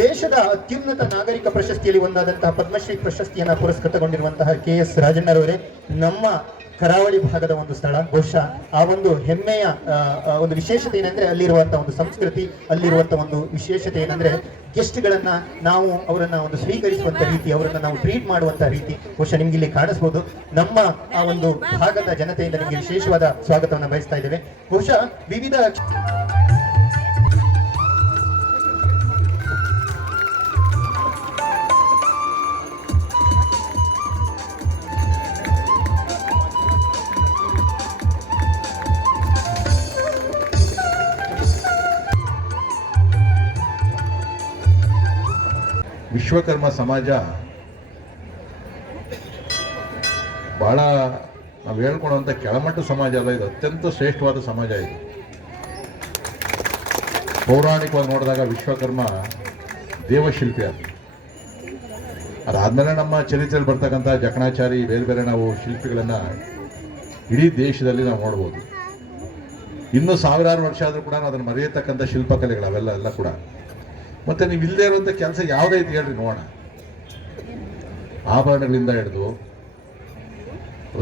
ದೇಶದ ಅತ್ಯುನ್ನತ ನಾಗರಿಕ ಪ್ರಶಸ್ತಿಯಲ್ಲಿ ಒಂದಾದಂತಹ ಪದ್ಮಶ್ರೀ ಪ್ರಶಸ್ತಿಯನ್ನ ಪುರಸ್ಕೃತಗೊಂಡಿರುವಂತಹ KS ರಾಜಣ್ಣರವರೇ, ನಮ್ಮ ಕರಾವಳಿ ಭಾಗದ ಒಂದು ಸ್ಥಳ, ಬಹುಶಃ ಆ ಒಂದು ಹೆಮ್ಮೆಯ ಒಂದು ವಿಶೇಷತೆ ಏನಂದ್ರೆ ಅಲ್ಲಿರುವಂತಹ ಒಂದು ಸಂಸ್ಕೃತಿ, ಅಲ್ಲಿರುವಂತಹ ಒಂದು ವಿಶೇಷತೆ ಏನಂದ್ರೆ ಗೆಸ್ಟ್ಗಳನ್ನ ನಾವು ಅವರನ್ನ ಒಂದು ಸ್ವೀಕರಿಸುವಂತ ರೀತಿ, ಅವರನ್ನ ನಾವು ಟ್ರೀಟ್ ಮಾಡುವಂತ ರೀತಿ ಬಹುಶಃ ನಿಮ್ಗೆ ಇಲ್ಲಿ ಕಾಣಿಸಬಹುದು. ನಮ್ಮ ಆ ಒಂದು ಭಾಗದ ಜನತೆಯಿಂದ ನಿಮಗೆ ವಿಶೇಷವಾದ ಸ್ವಾಗತವನ್ನು ಬಯಸ್ತಾ ಇದ್ದೇವೆ. ಬಹುಶಃ ವಿವಿಧ ವಿಶ್ವಕರ್ಮ ಸಮಾಜ ಬಹಳ ನಾವು ಹೇಳ್ಕೊಳ್ಳುವಂಥ ಕೆಳಮಟ್ಟ ಸಮಾಜ ಅಲ್ಲ, ಇದು ಅತ್ಯಂತ ಶ್ರೇಷ್ಠವಾದ ಸಮಾಜ. ಇದು ಪೌರಾಣಿಕವಾಗಿ ನೋಡಿದಾಗ ವಿಶ್ವಕರ್ಮ ದೇವಶಿಲ್ಪಿ ಅದಾದ್ಮೇಲೆ ನಮ್ಮ ಚರಿತ್ರೆಯಲ್ಲಿ ಬರ್ತಕ್ಕಂಥ ಜಕಣಾಚಾರಿ ಬೇರೆ ಬೇರೆ ನಾವು ಶಿಲ್ಪಿಗಳನ್ನು ಇಡೀ ದೇಶದಲ್ಲಿ ನಾವು ನೋಡ್ಬೋದು. ಇನ್ನೂ ಸಾವಿರಾರು ವರ್ಷ ಆದರೂ ಕೂಡ ನಾವು ಅದನ್ನು ಮರೆಯತಕ್ಕಂಥ ಶಿಲ್ಪಕಲೆಗಳು ಅವೆಲ್ಲ ಕೂಡ. ಮತ್ತೆ ನೀವು ಇಲ್ಲದೆ ಇರುವಂಥ ಕೆಲಸ ಯಾವುದೈತೆ ಹೇಳ್ರಿ ನೋಡೋಣ. ಆಭರಣಗಳಿಂದ ಹಿಡಿದು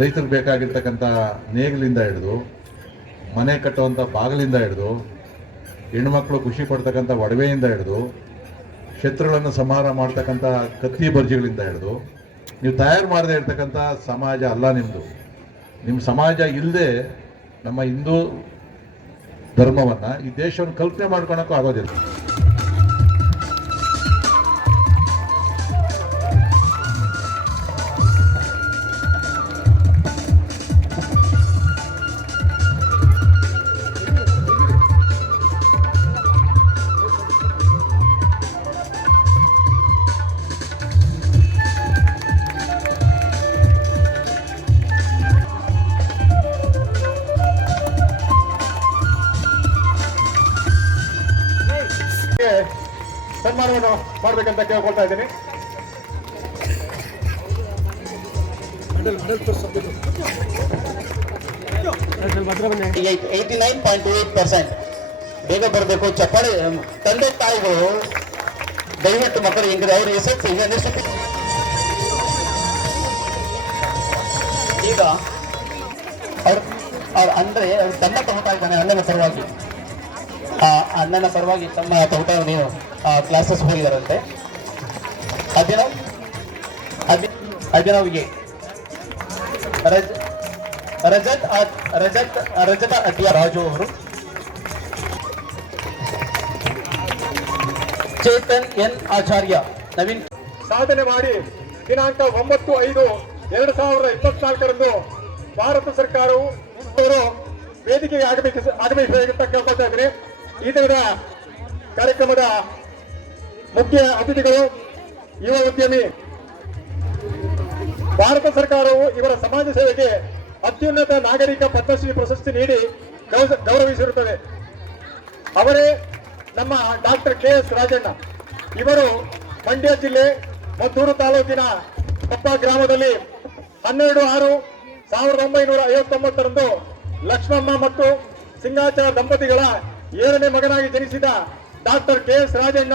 ರೈತರಿಗೆ ಬೇಕಾಗಿರ್ತಕ್ಕಂಥ ನೇಗಿಲಿಂದ ಹಿಡಿದು ಮನೆ ಕಟ್ಟುವಂಥ ಬಾಗಿಲಿಂದ ಹಿಡಿದು ಹೆಣ್ಮಕ್ಳು ಖುಷಿ ಪಡ್ತಕ್ಕಂಥ ಒಡವೆಯಿಂದ ಹಿಡಿದು ಶತ್ರುಗಳನ್ನು ಸಂಹಾರ ಮಾಡ್ತಕ್ಕಂಥ ಕತ್ತಿ ಬರ್ಜಿಗಳಿಂದ ಹಿಡಿದು ನೀವು ತಯಾರು ಮಾಡದೇ ಇರ್ತಕ್ಕಂಥ ಸಮಾಜ ಅಲ್ಲ ನಿಮ್ಮದು. ನಿಮ್ಮ ಸಮಾಜ ಇಲ್ಲದೆ ನಮ್ಮ ಹಿಂದೂ ಧರ್ಮವನ್ನು, ಈ ದೇಶವನ್ನು ಕಲ್ಪನೆ ಮಾಡ್ಕೊಳಕ್ಕೂ ಆಗೋದಿಲ್ಲ. ಸನ್ಮಾನವನ್ನು ಮಾಡಬೇಕಂತ ಕೇಳ್ಕೊಳ್ತಾ ಇದ್ದೀನಿ. ಬೇಗ ಬರಬೇಕು. ಚಪ್ಪಾಳೆ ತಂದೆ ತಾಯಿಗಳು ದಯವಿಟ್ಟು ಮಕ್ಕಳು ಹೆಂಗಿದೆ ಅವ್ರ ಹೆಸರು ಈಗ ಅವ್ರು ಅಂದ್ರೆ ತಮ್ಮ ತಗೋತಾ ಇದ್ದಾನೆ ಅಣ್ಣನ ಪರವಾಗಿ. ಅಣ್ಣನ ಪರವಾಗಿ ತಮ್ಮ ತೋಟ ನೀವು ಕ್ಲಾಸಸ್ ಹೋಗಿದಾರಂತೆ. ಅಭಿನವ್ಗೆ ರಜತ ಅಟಿಯ ರಾಜು ಅವರು, ಚೇತನ್ ಎನ್ ಆಚಾರ್ಯ, ನವೀನ್ ಸಾಧನೆ ಮಾಡಿ ದಿನಾಂಕ 9/5/2024 ಭಾರತ ಸರ್ಕಾರವು ವೇದಿಕೆಗೆ ಆಗಮಿಸಬೇಕಂತ ಕೇಳ್ಕೊಳ್ತಾ ಇದ್ದೀನಿ. ಈ ದಿನದ ಕಾರ್ಯಕ್ರಮದ ಮುಖ್ಯ ಅತಿಥಿಗಳು ಯುವ ಉದ್ಯಮಿ. ಭಾರತ ಸರ್ಕಾರವು ಇವರ ಸಮಾಜ ಸೇವೆಗೆ ಅತ್ಯುನ್ನತ ನಾಗರಿಕ ಪದ್ಮಶ್ರೀ ಪ್ರಶಸ್ತಿ ನೀಡಿ ಗೌರವಿಸಿರುತ್ತದೆ. ಅವರೇ ನಮ್ಮ ಡಾಕ್ಟರ್ KS ರಾಜಣ್ಣ. ಇವರು ಮಂಡ್ಯ ಜಿಲ್ಲೆ ಮದ್ದೂರು ತಾಲೂಕಿನ ಕೊಪ್ಪ ಗ್ರಾಮದಲ್ಲಿ 12/6/1959 ಲಕ್ಷ್ಮಮ್ಮ ಮತ್ತು ಸಿಂಗಾಚಾರ ದಂಪತಿಗಳ 7ನೇ ಮಗನಾಗಿ ಜನಿಸಿದ ಡಾಕ್ಟರ್ KS ರಾಜಣ್ಣ